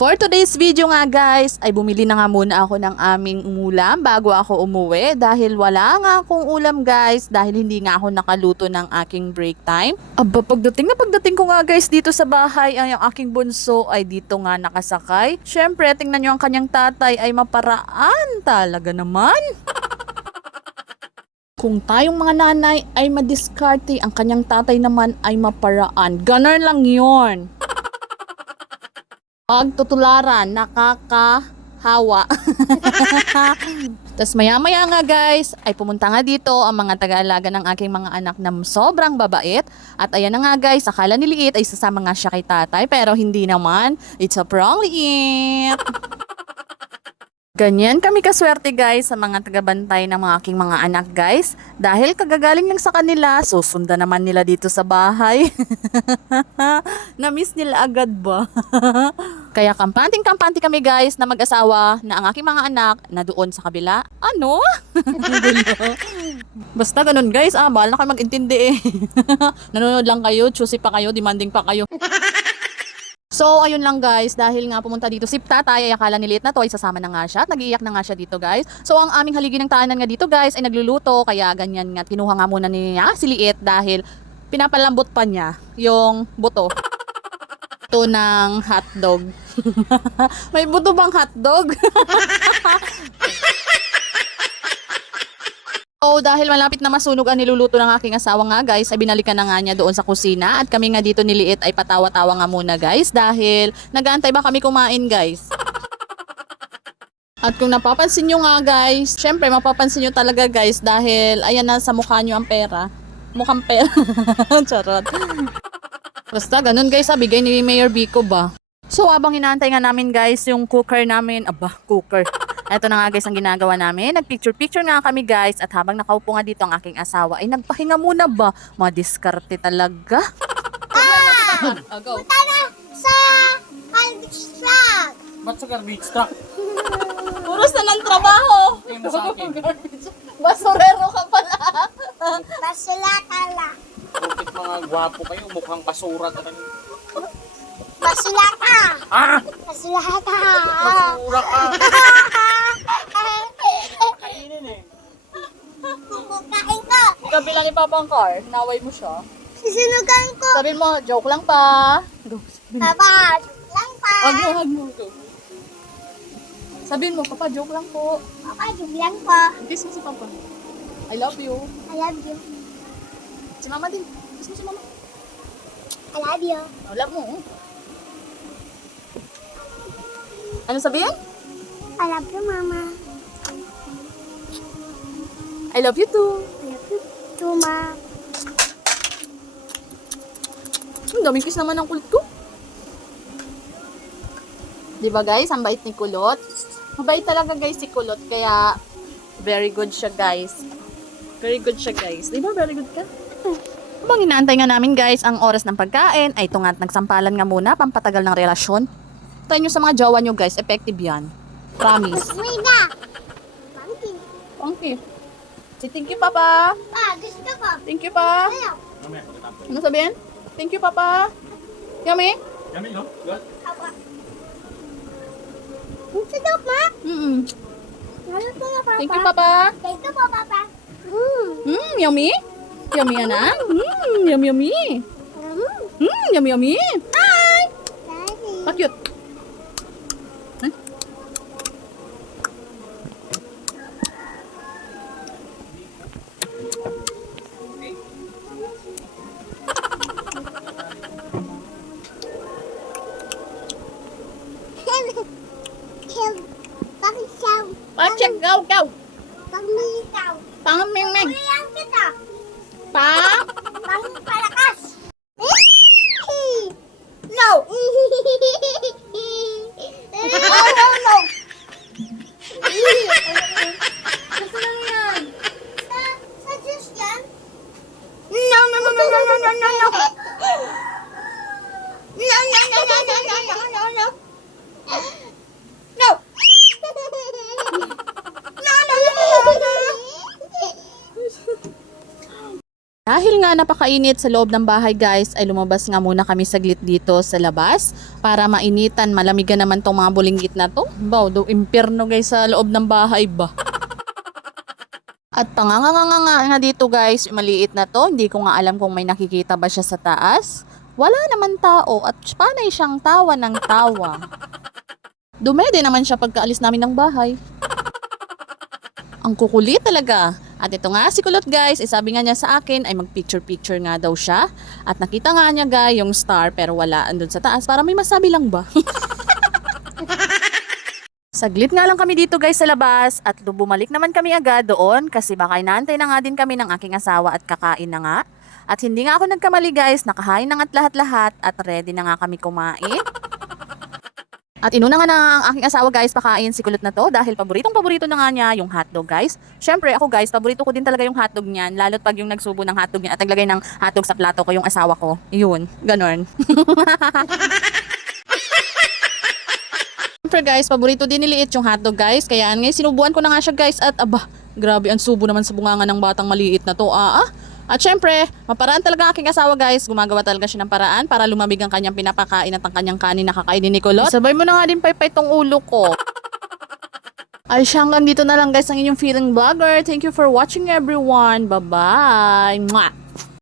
For today's video nga guys, ay bumili na nga muna ako ng aming ulam bago ako umuwi dahil wala nga akong ulam guys dahil hindi nga ako nakaluto ng aking break time. Aba, pagdating ko nga guys dito sa bahay, ang aking bunso ay dito nga nakasakay. Syempre, tingnan nyo ang kanyang tatay ay maparaan talaga naman. Kung tayong mga nanay ay madiskarte, ang kanyang tatay naman ay maparaan. Ganon lang yon. Pagtutularan, nakakahawa. Tapos maya-maya nga guys, ay pumunta nga dito ang mga taga-alaga ng aking mga anak na sobrang babait. At ayan na nga guys, akala ni Liit ay sasama nga siya kay tatay, pero hindi naman. It's a prank, Liit. Ganyan kami kaswerte guys sa mga tagabantay ng mga aking mga anak guys. Dahil kagagaling lang sa kanila, susundan naman nila dito sa bahay. Na-miss nila agad ba? Kaya kampanting-kampante kami guys na mag-asawa na ang aking mga anak na doon sa kabila. Ano? Basta ganun guys, bahala na kayo mag-intindi eh. Nanonood lang kayo, choosy pa kayo, demanding pa kayo. So, ayun lang guys, dahil nga pumunta dito si tatay, ay akala ni Liit na to ay sasama na nga siya at nag-iiyak na nga siya dito guys. So, ang aming haligi ng tahanan nga dito guys ay nagluluto, kaya ganyan nga, kinuha nga muna niya si Liit dahil pinapalambot pa niya yung buto. Ito ng hotdog. May buto bang hotdog? So, dahil malapit na masunog ang niluluto ng aking asawa nga guys, ay binalikan na nga niya doon sa kusina. At kami nga dito ni Liit ay patawa-tawa nga muna guys dahil nag-aantay ba kami kumain guys. At kung napapansin nyo nga guys, syempre mapapansin nyo talaga guys dahil ayan na sa mukha nyo ang pera. Mukhang pera. Charot. Basta ganun guys, bigay ni Mayor Vico ba. So habang inaantay nga namin guys yung cooker namin, cooker. Ito na nga guys ang ginagawa namin. Nagpicture-picture nga kami guys at habang nakaupo nga dito ang aking asawa ay nagpahinga muna ba? Madiskarte talaga. Go. Punta na sa garbage truck. Ba't sa garbage truck? Puros na ng trabaho. Yung sa akin. Basurero ka pala. Basula ka lang. Bakit mga gwapo kayo? Mukhang basura talaga. Basula ka. Basura ka! Kainin eh. Kukain ko. Kabilang ni Papa ang car. Naway mo siya. Susunugan ko. Sabihin mo, joke lang pa. Go. Papa, lang pa. Hag mo. Go. Sabihin mo, Papa, joke lang po. Papa, jublang ko. Kiss mo si Papa. I love you. I love you. Si Mama din. Kiss mo si Mama. I love you. I love mo. Ano sabihin? I love you, Mama. I love you too. I love you too, Ma. Ang daming kiss naman ng kulit ko. Diba guys, ang bait ni Kulot. Mabait talaga guys si Kulot, kaya very good siya guys. Very good siya guys. Diba very good ka? Habang inaantay nga namin guys ang oras ng pagkain, ay ito nga at nagsampalan nga muna, pampatagal ng relasyon. Tayo nyo sa mga jowa nyo guys, effective yan. Promise. Mira. Monkey. Okay. Si thank you Papa. Gusto ko. Thank you Pa. Ayaw. Mamaya, pagkatapos. Ano sabihin? Thank you Papa. Yummy? Yummy, no? Good? Papa. Gusto daw, Ma. Ano po nga, Papa? Thank you Papa. Thank you po, Papa. Yummy? Yummy yan ah. Yummy. Yummy. Hi! Daddy. Pa-cute. Huh? Bakit siya? Pa-check, go. Pangmilitaw. Pang-ming-ming. Kulihan kita. Pa? Pangpalakas. No. No. Gusto lang yan. Sa juice yan? No. Dahil nga napakainit sa loob ng bahay guys, ay lumabas nga muna kami saglit dito sa labas para mainitan, malamigan naman tong mga bulinggit na to. Baw, do impyerno guys sa loob ng bahay ba? At nga dito guys, maliit na to, hindi ko nga alam kung may nakikita ba siya sa taas. Wala naman tao at panay siyang tawa ng tawa. Dumede naman siya pagkaalis namin ng bahay. Ang kukulit talaga. At ito nga si Kulot guys, sabi nga niya sa akin ay mag-picture-picture nga daw siya. At nakita nga niya guys yung star pero wala andun sa taas para may masabi lang ba? Saglit nga lang kami dito guys sa labas at bumalik naman kami agad doon kasi baka inaantay na nga din kami ng aking asawa at kakain na nga. At hindi nga ako nagkamali guys, nakahain na nga't lahat-lahat at ready na nga kami kumain. At inuna nga ng aking asawa guys pakain si Kulot na to dahil paboritong-paborito na nga niya yung hotdog guys. Syempre ako guys, paborito ko din talaga yung hotdog niyan, lalo't pag yung nagsubo ng hotdog niya at naglagay ng hotdog sa plato ko yung asawa ko. Yun, ganon. Syempre guys, paborito din niliit yung hotdog guys, kaya ngayon sinubuan ko na nga siya guys at aba, grabe ang subo naman sa bunganga ng batang maliit na to. At syempre, maparaan talaga ang aking asawa guys. Gumagawa talaga siya ng paraan para lumamig ang kanyang pinapakain at ang kanyang kanin na kakainin ni Kulot. Sabay mo na nga din paypay tong ulo ko. Ay siya, hanggang dito na lang guys ang inyong feeling vlogger. Thank you for watching everyone. Bye-bye. Mwah!